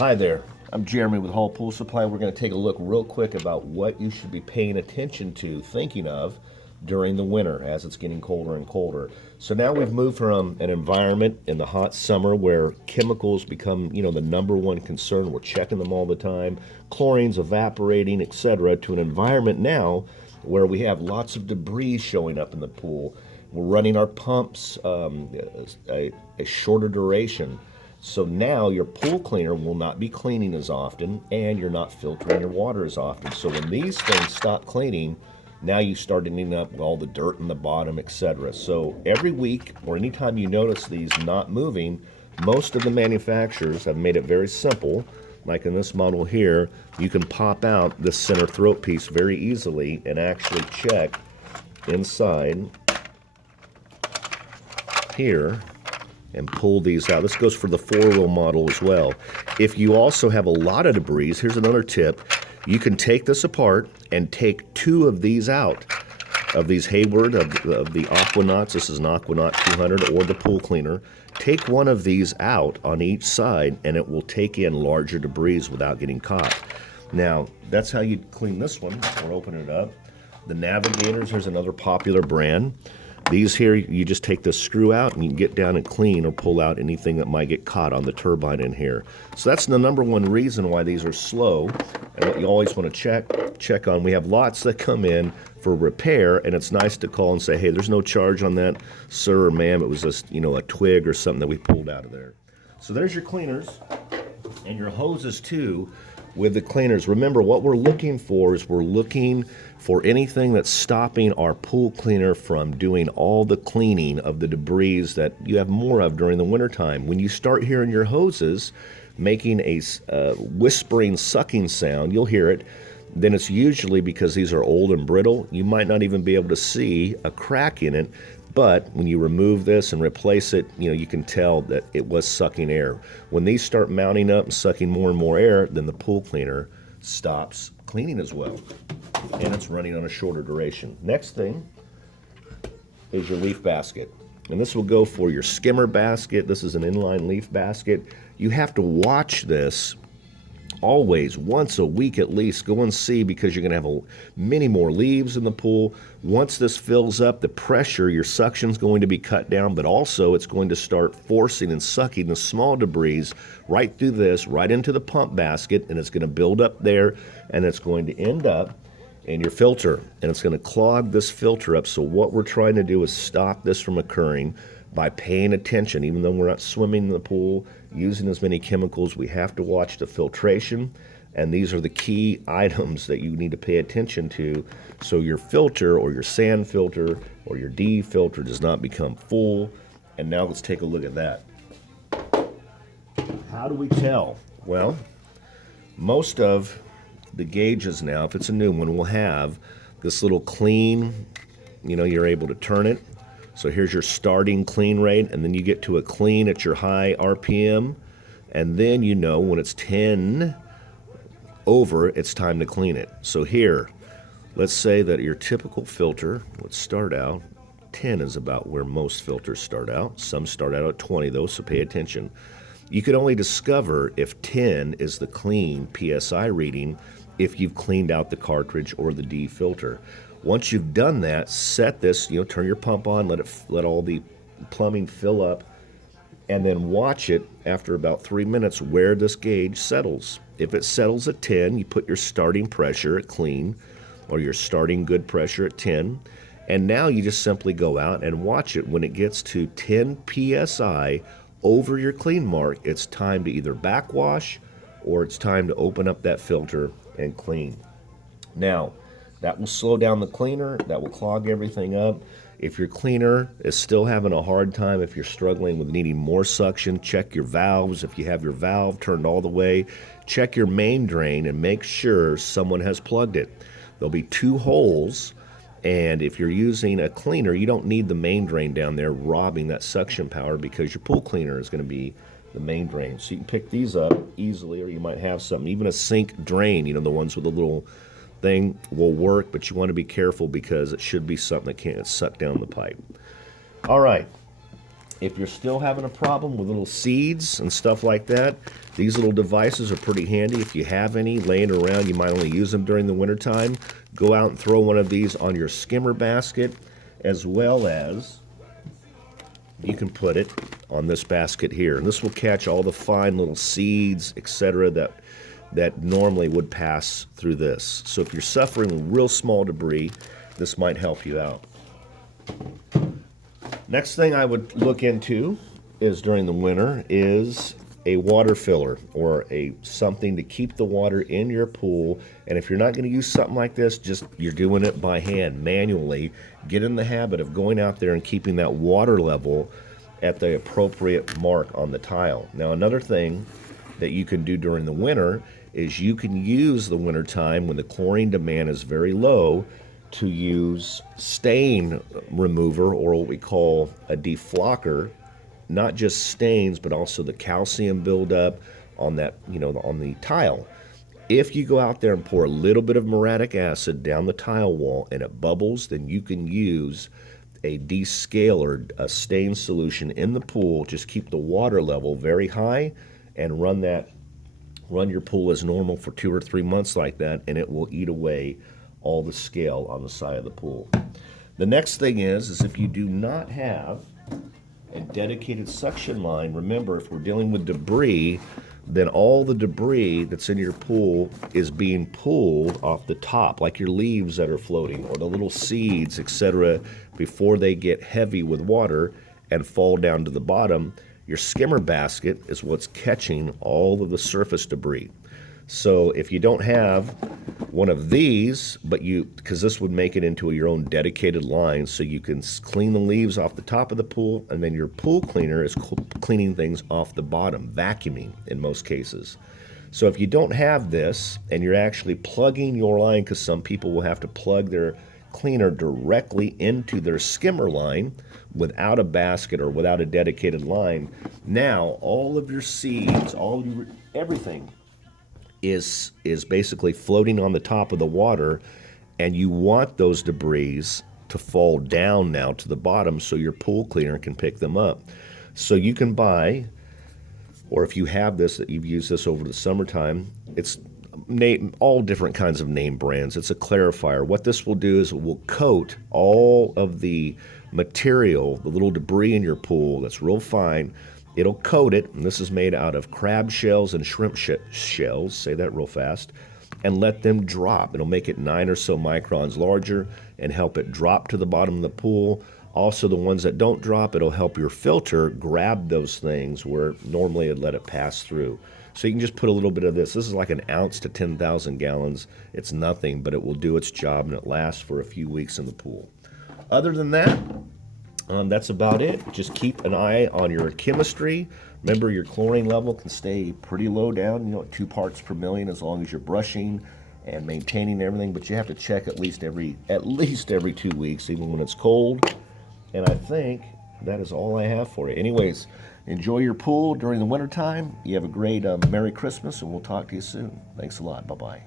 Hi there, I'm Jeremy with Hall Pool Supply. We're going to take a look real quick about what you should be paying attention to, thinking of during the winter as it's getting colder and colder. So now we've moved from an environment in the hot summer where chemicals become, the number one concern. We're checking them all the time, chlorine's evaporating, etc., to an environment now where we have lots of debris showing up in the pool. We're running our pumps a shorter duration. So now your pool cleaner will not be cleaning as often, and you're not filtering your water as often. So when these things stop cleaning, now you start ending up with all the dirt in the bottom, etc. So every week or anytime you notice these not moving, most of the manufacturers have made it very simple. Like in this model here, you can pop out this center throat piece very easily and actually check inside here and pull these out. This goes for the four-wheel model as well. If you also have a lot of debris, here's another tip. You can take this apart and take two of these out, of these Hayward, of the Aquanauts. This is an Aquanaut 200 or the pool cleaner. Take one of these out on each side and it will take in larger debris without getting caught. Now, that's how you clean this one. We'll open it up. The Navigators, here's another popular brand. These here, you just take the screw out and you can get down and clean or pull out anything that might get caught on the turbine in here. So that's the number one reason why these are slow and what you always want to check on. We have lots that come in for repair, and it's nice to call and say, hey, there's no charge on that, sir or ma'am. It was just, a twig or something that we pulled out of there. So there's your cleaners and your hoses too. With the cleaners, remember what we're looking for is we're looking for anything that's stopping our pool cleaner from doing all the cleaning of the debris that you have more of during the wintertime. When you start hearing your hoses making a whispering, sucking sound, you'll hear it, then it's usually because these are old and brittle. You might not even be able to see a crack in it, but when you remove this and replace it, you can tell that it was sucking air. When these start mounting up and sucking more and more air, then the pool cleaner stops cleaning as well, and it's running on a shorter duration. Next thing is your leaf basket, and this will go for your skimmer basket. This is an inline leaf basket. You have to watch this always, once a week at least. Go and see, because you're going to have many more leaves in the pool. Once this fills up, the pressure, your suction's going to be cut down, but also it's going to start forcing and sucking the small debris right through this, right into the pump basket, and it's going to build up there, and it's going to end up in your filter, and it's going to clog this filter up. So what we're trying to do is stop this from occurring by paying attention. Even though we're not swimming in the pool, using as many chemicals, we have to watch the filtration, and these are the key items that you need to pay attention to so your filter or your sand filter or your D filter does not become full. And now let's take a look at that. How do we tell? Well, most of the gauges now, if it's a new one, will have this little clean, you're able to turn it. So here's your starting clean rate, and then you get to a clean at your high RPM, and then when it's 10 over, it's time to clean it. So here, let's say that your typical filter, let's start out, 10 is about where most filters start out. Some start out at 20 though, so pay attention. You can only discover if 10 is the clean PSI reading if you've cleaned out the cartridge or the D filter. Once you've done that, set this, turn your pump on, let all the plumbing fill up, and then watch it after about 3 minutes where this gauge settles. If it settles at 10, you put your starting pressure at clean, or your starting good pressure at 10, and now you just simply go out and watch it. When it gets to 10 PSI over your clean mark, it's time to either backwash or it's time to open up that filter and clean. Now, that will slow down the cleaner, that will clog everything up. If your cleaner is still having a hard time, if you're struggling with needing more suction, check your valves. If you have your valve turned all the way, check your main drain and make sure someone has plugged it. There'll be 2 holes, and if you're using a cleaner, you don't need the main drain down there robbing that suction power, because your pool cleaner is going to be the main drain. So you can pick these up easily, or you might have something, even a sink drain, the ones with a little thing will work, but you want to be careful because it should be something that can't suck down the pipe. All right, If you're still having a problem with little seeds and stuff like that, these little devices are pretty handy. If you have any laying around, you might only use them during the wintertime. Go out and throw one of these on your skimmer basket, as well as you can put it on this basket here. And this will catch all the fine little seeds, etc., that normally would pass through this. So if you're suffering with real small debris, this might help you out. Next thing I would look into is during the winter is a water filler, or something to keep the water in your pool. And if you're not going to use something like this, just you're doing it by hand, manually, get in the habit of going out there and keeping that water level at the appropriate mark on the tile. Now, another thing that you can do during the winter is you can use the winter time when the chlorine demand is very low to use stain remover, or what we call a deflocker, not just stains, but also the calcium buildup on that, on the tile. If you go out there and pour a little bit of muriatic acid down the tile wall and it bubbles, then you can use a descaler, a stain solution in the pool. Just keep the water level very high and run your pool as normal for 2 or 3 months like that, and it will eat away all the scale on the side of the pool. The next thing is if you do not have a dedicated suction line, remember, if we're dealing with debris, then all the debris that's in your pool is being pulled off the top, like your leaves that are floating or the little seeds, etc., before they get heavy with water and fall down to the bottom. Your skimmer basket is what's catching all of the surface debris. So if you don't have one of these, because this would make it into your own dedicated line, so you can clean the leaves off the top of the pool, and then your pool cleaner is cleaning things off the bottom, vacuuming in most cases. So if you don't have this, and you're actually plugging your line, because some people will have to plug their cleaner directly into their skimmer line without a basket or without a dedicated line, now all of your seeds, everything is basically floating on the top of the water, and you want those debris to fall down now to the bottom so your pool cleaner can pick them up. So you can buy, or if you have this, that you've used this over the summertime, it's all different kinds of name brands. It's a clarifier. What this will do is it will coat all of the material, the little debris in your pool that's real fine. It'll coat it, and this is made out of crab shells and shrimp shells, say that real fast, and let them drop. It'll make it 9 or so microns larger and help it drop to the bottom of the pool. Also, the ones that don't drop, it'll help your filter grab those things where normally it'd let it pass through. So you can just put a little bit of this. This is like an ounce to 10,000 gallons. It's nothing, but it will do its job, and it lasts for a few weeks in the pool. Other than that, that's about it. Just keep an eye on your chemistry. Remember, your chlorine level can stay pretty low down, at 2 parts per million, as long as you're brushing and maintaining everything. But you have to check at least every 2 weeks, even when it's cold. And I think that is all I have for you. Anyways, enjoy your pool during the wintertime. You have a great Merry Christmas, and we'll talk to you soon. Thanks a lot. Bye-bye.